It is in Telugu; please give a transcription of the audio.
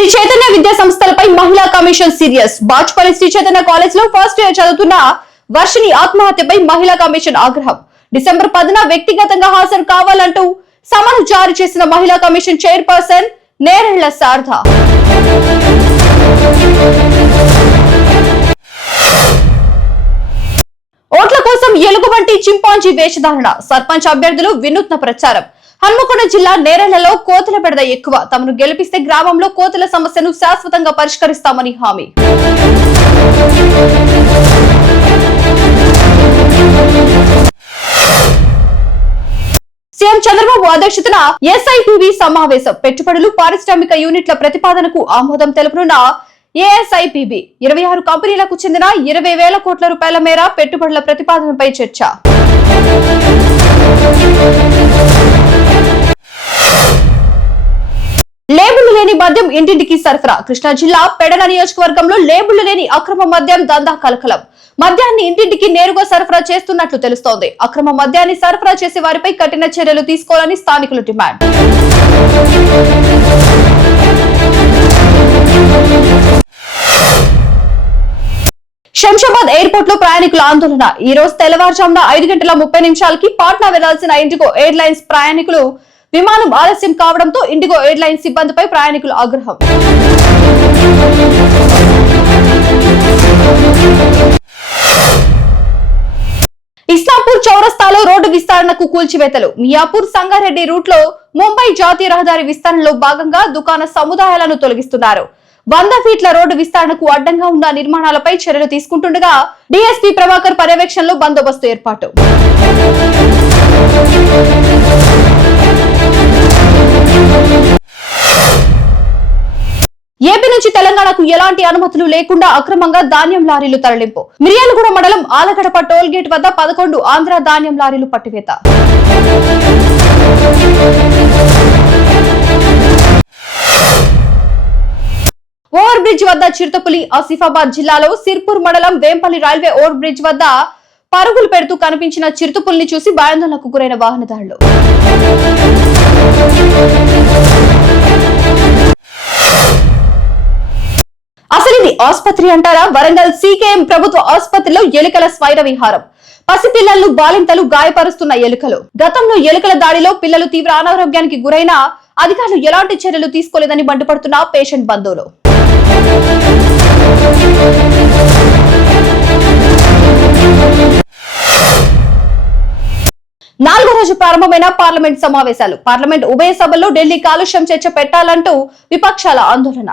శ్రీ చైతన్య విద్యా సంస్థలపై మహిళా commission serious. Bachupally Sri Chaitanya college లో ఫస్ట్ ఇయర్ చదువుతున్న వర్షిని ఆత్మహత్యపై మహిళా కమిషన్ ఆగ్రహం. డిసెంబర్ 10న వ్యక్తిగతంగా హాజరు కావాలంటూ సమన్ జారీ చేసిన మహిళా కమిషన్ చైర్పర్సన్ నేరెళ్ల శారద. ఓట్ల కోసం ఎలుగుబంటి చింపాంజీ వేషధారణ. సర్పంచ్ అభ్యర్థులు వినూత్న ప్రచారం. హన్మకొండ జిల్లా నేరెళ్లలో కోతుల బెడద ఎక్కువ. తమను గెలిపిస్తే గ్రామంలో కోతుల సమస్యను శాశ్వతంగా పరిష్కరిస్తామని హామీ. సీఎం చంద్రబాబు అధ్యక్షతన ఎస్ఐపిబి సమావేశం. పెట్టుబడులు పారిశ్రామిక యూనిట్ల ప్రతిపాదనకు ఆమోదం తెలుపనున్న ఏఎస్ఐపిబి 26 కంపెనీలకు చెందిన 20,000 కోట్ల రూపాయల మేర పెట్టుబడుల ప్రతిపాదనపై చర్చ. లేబుళ్లు లేని మద్యం ఇంటింటికి సరఫరా. కృష్ణా జిల్లా పెడన నియోజకవర్గంలో లేబుళ్లు లేని అక్రమ మద్యం దందా కలకలం. మద్యాన్ని ఇంటింటికి నేరుగా సరఫరా చేస్తున్నట్లు తెలుస్తోంది. అక్రమ మద్యాన్ని సరఫరా చేసే వారిపై కఠిన చర్యలు తీసుకోవాలని స్థానికులు డిమాండ్. శంషాబాద్ ఎయిర్పోర్ట్ లో ప్రయాణికుల ఆందోళన. ఈ రోజు తెల్లవారుజామున 5:30 పాట్నా వెళ్లాల్సిన ఇండిగో ఎయిర్లైన్స్ ప్రయాణికులు విమానం ఆలస్యం కావడంతో ఇండిగో ఎయిర్లైన్స్ సిబ్బందిపై ప్రయాణికులు ఆగ్రహం. ఇస్లాంపూర్ చౌరస్తాలో రోడ్డు విస్తరణకు కూల్చివేతలు. మియాపూర్ సంగారెడ్డి రూట్ లో ముంబై జాతీయ రహదారి విస్తరణలో భాగంగా దుకాణ సముదాయాలను తొలగిస్తున్నారు. 100 ఫీట్ల రోడ్డు విస్తరణకు అడ్డంగా ఉన్న నిర్మాణాలపై చర్యలు తీసుకుంటుండగా డీఎస్పీ ప్రభాకర్ పర్యవేక్షణలో బందోబస్తు ఏర్పాటు. ఏపీ నుంచి తెలంగాణకు ఎలాంటి అనుమతులు లేకుండా అక్రమంగా ధాన్యం లారీలు తరలింపు. మిర్యాలగూడ మండలం ఆలగడప టోల్ గేట్ వద్ద 11 ఆంధ్ర ధాన్యం లారీలు పట్టివేత. ఓవర్ బ్రిడ్జ్ వద్ద చిరుతపులి. ఆసిఫాబాద్ జిల్లాలో సిర్పూర్ మండలం వేంపల్లి రైల్వే ఓవర్ బ్రిడ్జ్ వద్ద పరుగులు పెడుతూ కనిపించిన చిరుతపులిని చూసి భయాందోళనకు గురైన వాహనదారులు. అసలు ఇది ఆసుపత్రి అంటారా? వరంగల్ సీకేఎం ప్రభుత్వ ఆసుపత్రిలో ఎలుకల స్వైర విహారం. పసిపిల్లలను బాలింతలు గాయపరుస్తున్న ఎలుకలు. గతంలో ఎలుకల దాడిలో పిల్లలు తీవ్ర అనారోగ్యానికి గురైన అధికారులు ఎలాంటి చర్యలు తీసుకోలేదని మండిపడుతున్న పేషెంట్ బంధువులు. నాలుగో రోజు ప్రారంభమైన పార్లమెంట్ సమావేశాలు. పార్లమెంట్ ఉభయ సభల్లో ఢిల్లీ కాలుష్యం చర్చ పెట్టాలంటూ విపక్షాల ఆందోళన.